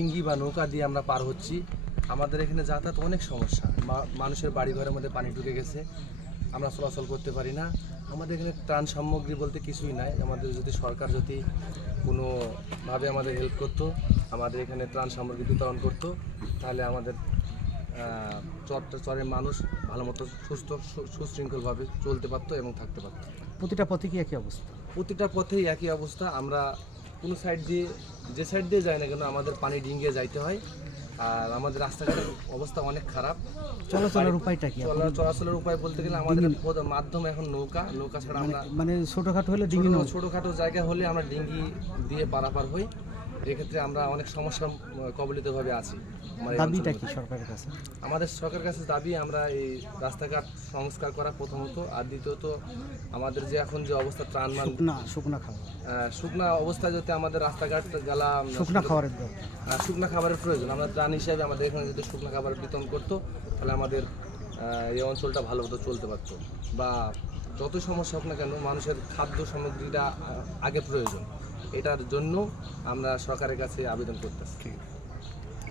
ডিঙ্গি বা নৌকা দিয়ে আমরা পার হচ্ছি। আমাদের এখানে যাতায়াত অনেক সমস্যা, মানুষের বাড়ি ঘরের মধ্যে পানি ঢুকে গেছে, আমরা চলাচল করতে পারি না। আমাদের এখানে ত্রাণ সামগ্রী বলতে কিছুই নাই। আমাদের যদি সরকার যদি কোনোভাবে আমাদের হেল্প করতো, আমাদের এখানে ত্রাণ সামগ্রী বিতরণ করতো, তাহলে আমাদের চরের মানুষ ভালো মতো সুশৃঙ্খলভাবে চলতে পারতো এবং থাকতে পারতো। প্রতিটা পথে কি একই অবস্থা? প্রতিটা পথেই একই অবস্থা। আমরা কোনো সাইড দিয়ে যে সাইড দিয়ে যাই না কেন আমাদের পানি ডিঙ্গিয়ে যাইতে হয়। আর আমাদের রাস্তাঘাটের অবস্থা অনেক খারাপ। চলাচলের উপায়টা কি? চলাচলের উপায় বলতে গেলে আমাদের মাধ্যম এখন নৌকা ছাড়া আমরা মানে ছোটোখাটো হলে ছোটোখাটো জায়গা হলে আমরা ডিঙ্গি দিয়ে পারাপার হই। এক্ষেত্রে আমরা অনেক সমস্যার কবলিতভাবে আছি। দাবিটা কি সরকারের কাছে? আমাদের সরকারের কাছে দাবি আমরা এই রাস্তাঘাট সংস্কার করা প্রথমত, আর দ্বিতীয়ত আমাদের যে এখন যে অবস্থা ত্রাণ শুকনা অবস্থায় যাতে আমাদের রাস্তাঘাট গালা শুকনা খাবারের প্রয়োজন। আমরা ত্রাণ হিসাবে আমাদের এখানে যদি শুকনা খাবার বিতরণ করতো তাহলে আমাদের এই অঞ্চলটা ভালো মতো চলতে পারতো। বা যত সমস্যা হোক না কেন মানুষের খাদ্য সামগ্রীটা আগে প্রয়োজন, এটার জন্য আমরা সরকারের কাছে আবেদন করতেছি।